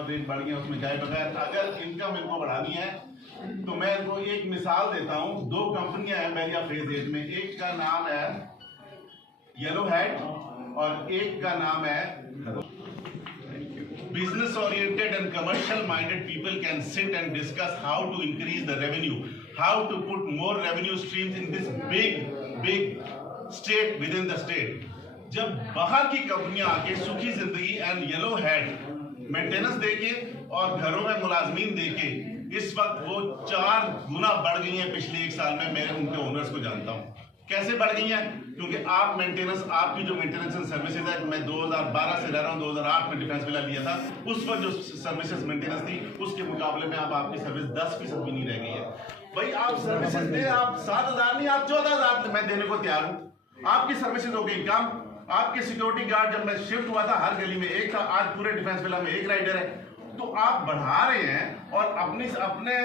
Rate बढ़ गया उसमें जाए बगैर अगर इनकम इनको बढ़ानी है तो मैं इनको एक मिसाल देता हूं। दो कंपनियां हैं बैरिया फेज 8 में, एक का नाम है येलो हेड और एक का नाम है business oriented and commercial minded people can sit and discuss how to increase the revenue, how to put more revenue streams in this big state within the state. जब बाहर की कंपनियां आके सुखी जिंदगी एंड येलो हेड मेंटेनेंस देके और घरों में मुलाजमीन देके इस वक्त वो 4 गुना बढ़ गई हैं पिछले 1 साल में। मैं उनके ओनर्स को जानता हूं कैसे बढ़ गई हैं, क्योंकि आप मेंटेनेंस, आपकी जो मेंटेनेंस एंड सर्विसेज है, मैं 2012 से रह रहा हूं, 2008 में डिफेंस विला लिया था, उस वक्त जो सर्विसेज मेंटेनेंस थी उसके मुकाबले में अब आपकी सर्विस 10% भी नहीं रह गई है। भाई आप सर्विसेज दें, आप 7,000 नहीं, आप 14,000 मैं देने को तैयार हूं। आपकी सर्विसेज हो गई कम। आपके सिक्योरिटी गार्ड जब मैं शिफ्ट हुआ था हर गली में एक था, आज पूरे डिफेंस विला में 1 राइडर है। तो आप बढ़ा रहे हैं और अपने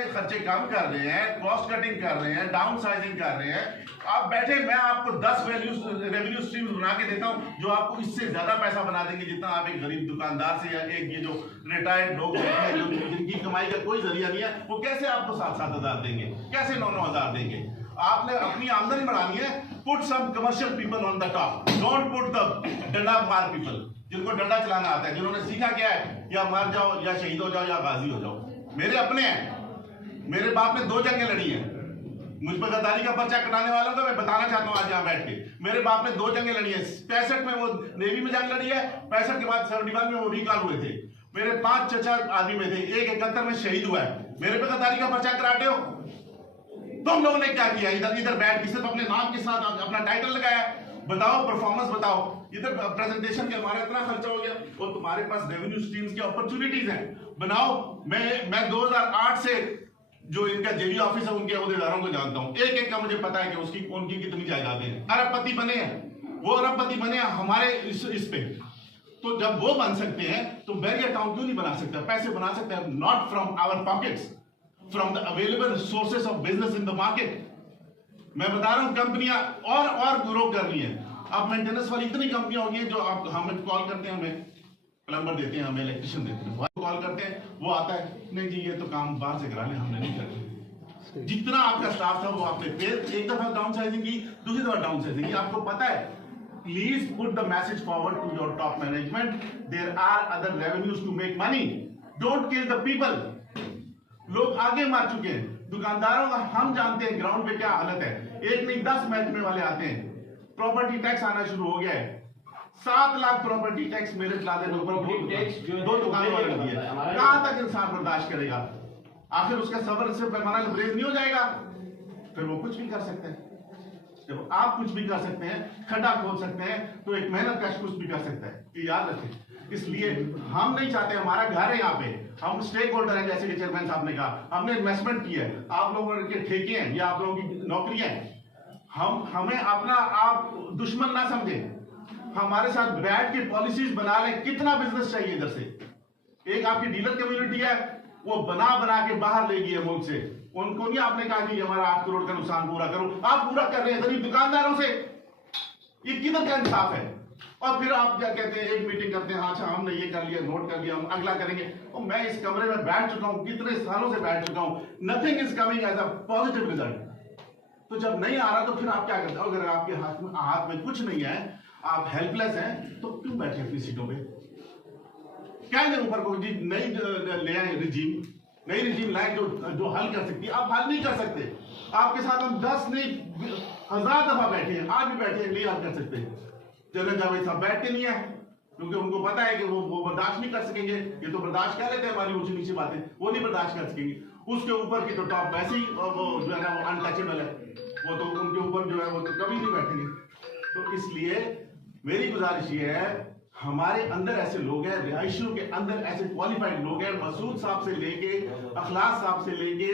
खर्चे कम कर रहे हैं, कॉस्ट कटिंग कर रहे हैं, डाउन साइजिंग कर रहे हैं। आप बैठे, मैं आपको 10 रेवेन्यू स्ट्रीम्स बना के देता हूं जो आपको इससे ज्यादा पैसा बना देंगे जितना आप एक गरीब दुकानदार से या एक ये जो रिटायर्ड लोग हैं जो जिनकी कमाई का कोई जरिया नहीं है, वो कैसे आपको 7-7 हजार देंगे, कैसे 9-9 हजार देंगे। आपने अपनी आमदनी बढ़ानी है, put some commercial people on the top, don't put the डंडा मार पीपल, जिनको डंडा चलाना आता है, जिन्होंने सीखा क्या है, या मर जाओ या शहीद हो जाओ या गाजी हो जाओ। मेरे अपने हैं, मेरे बाप ने 2 जंगें लड़ी हैं। मुझ पर गद्दारी का पर्चा कटाने वालों को मैं बताना चाहता हूं आज यहाँ बैठ के, मेरे बाप ने 2 जंगें लड़ी है। 65 में वो नेवी में जंग लड़ी है, 65 के बाद 71 में वो रिकॉल हुए थे। मेरे 5 चचा आदमी में थे, एक 71 में शहीद हुआ है। मेरे पे गद्दारी का पर्चा कराटे हो। तुम लोगों ने क्या किया, इधर बैठ के सिर्फ अपने नाम के साथ अपना टाइटल लगाया। बताओ परफॉर्मेंस बताओ, इधर प्रेजेंटेशन के हमारा इतना खर्चा हो गया और तुम्हारे पास रेवेन्यू स्ट्रीम्स की अपॉर्चुनिटीज हैं, बनाओ। मैं 2008 से जो इनका जेबी ऑफिस है उनके अहदेदारों को जानता हूं, एक का मुझे पता है कि उनकी कितनी जायदादें हैं। अरबपति बने हैं, वो अरबपति बने हैं हमारे इस पे। तो जब वो बन सकते हैं तो बैरिया टाउन क्यों नहीं बना सकता? पैसे बना सकते हैं, not from our pockets, from the available sources of business in the market. मैं बता रहा हूं कंपनियां और ग्रो कर रही हैं। अब मेंटेनेंस वाली इतनी कंपनियां होगी जो आप हमें कॉल करते हैं, हमें प्लम्बर देते हैं, हमें इलेक्ट्रिशियन देते हैं, कॉल करते हैं, वो आता है, नहीं जी ये तो काम बाहर से करा लें, हमने नहीं करना। जितना आपका स्टाफ था वो आपने फिर एक दफा डाउन साइजिंग की, दूसरी दफा डाउन साइजिंग की। आपको पता है, please put the message forward to your top management, there are other revenues to make money, don't kill the people. लोग आगे मार चुके हैं, दुकानदारों का हम जानते हैं ग्राउंड पे क्या हालत है। एक नहीं 10 महकमे वाले आते हैं, प्रॉपर्टी टैक्स आना शुरू हो गया है। 7 लाख प्रॉपर्टी टैक्स मेरे प्लाजे के ऊपर 2 दुकान वाले दिए। कहां तक इंसान बर्दाश्त करेगा? आखिर उसका सब्र से पैमाना लबरेज नहीं हो जाएगा? फिर वो कुछ भी कर सकते हैं। जब आप कुछ भी कर सकते हैं, खड्डा खोल सकते हैं, तो एक मेहनत कश कुछ भी कर सकता है, ये याद रखें। इसलिए हम नहीं चाहते, हमारा घर है यहाँ पे, हम स्टेक होल्डर हैं, जैसे कि चेयरमैन साहब ने कहा, हमने इन्वेस्टमेंट की है, आप लोगों के ठेके हैं या आप लोगों की नौकरियां हैं। हमें अपना आप दुश्मन ना समझें, हमारे साथ बैठ के पॉलिसीज बना लें। कितना बिजनेस चाहिए इधर से? एक आपकी डीलर कम्युनिटी है, वो बना के बाहर ले गई है मुल्क से। उनको नहीं आपने कहा कि हमारा 8 करोड़ का नुकसान पूरा करो, आप पूरा कर रहे हैं गरीब दुकानदारों से। ये किधर का इंसाफ है? और फिर आप क्या कहते हैं, एक मीटिंग करते हैं, अच्छा हमने ये कर लिया, नोट कर लिया, हम अगला करेंगे। और मैं इस कमरे में बैठ चुका हूं, कितने सालों से बैठ चुका हूं, nothing is coming as a positive result. तो जब नहीं आ रहा तो फिर आप क्या करते हो? अगर आपके हाथ में कुछ नहीं है, आप हेल्पलेस हैं, तो क्यों बैठे अपनी सीटों पे? क्या ऊपर को जी नई ले आए रिजीम, नई रिजीम लाए जो हल कर सकती है, आप हल नहीं कर सकते। आपके साथ हम 10 नहीं 1000 दफा बैठे हैं, आज भी बैठे हैं, नहीं हल कर सकते। जनरल जावेद साहब बैठते नहीं है, क्योंकि उनको पता है कि वो बर्दाश्त नहीं कर सकेंगे। ये तो बर्दाश्त कर लेते हैं हमारी ऊंची नीची बातें, वो नहीं बर्दाश्त कर सकेंगे। उसके ऊपर की तो टॉप वैसे ही वो जो है ना वो अनटचेबल है, वो तो उनके ऊपर जो है वो तो कभी नहीं बैठेंगे। तो इसलिए मेरी गुजारिश ये है, हमारे अंदर ऐसे लोग हैं, रिहायशियों के अंदर ऐसे क्वालिफाइड लोग हैं, मसूद साहब से लेके अखलास साहब से लेके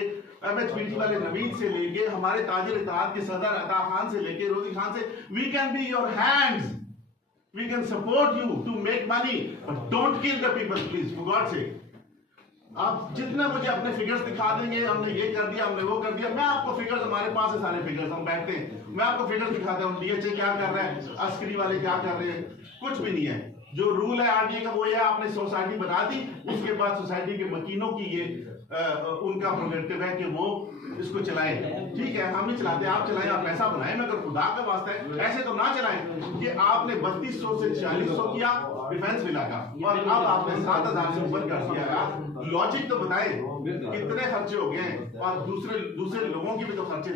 MHPT वाले नवीद से लेके हमारे ताजिर इत्तेहाद के सदर अता खान से लेके रोजी खान से, we can be your hands, we can support you to make money, but don't kill the people please, for God sake. आप जितना मुझे अपने फिगर्स दिखा देंगे, हमने ये कर दिया, हमने वो कर दिया, मैं आपको फिगर्स, हमारे पास है सारे फिगर्स, हम बैठते हैं, मैं आपको फिगर्स दिखाता हूँ, DHA क्या कर रहा है, अस्करी वाले क्या कर रहे हैं, कुछ भी नहीं है। जो रूल है आरटीए का वो है, आपने सोसाइटी बना दी, उसके बाद सोसाइटी के मकीनों की ये उनका प्रोगेटिव है कि वो इसको चलाएं। ठीक है, हम नहीं चलाते, आप चलाएं, आप पैसा बनाएं, मगर खुदा का वास्ता है ऐसे तो ना चलाएं। ये आपने 3200 से 4600 किया डिफेंस विला का, और अब आपने 7000 से ऊपर कर दिया। लॉजिक तो बताएं, कितने खर्चे हो गए हैं, और दूसरे लोगों की भी तो खर्चे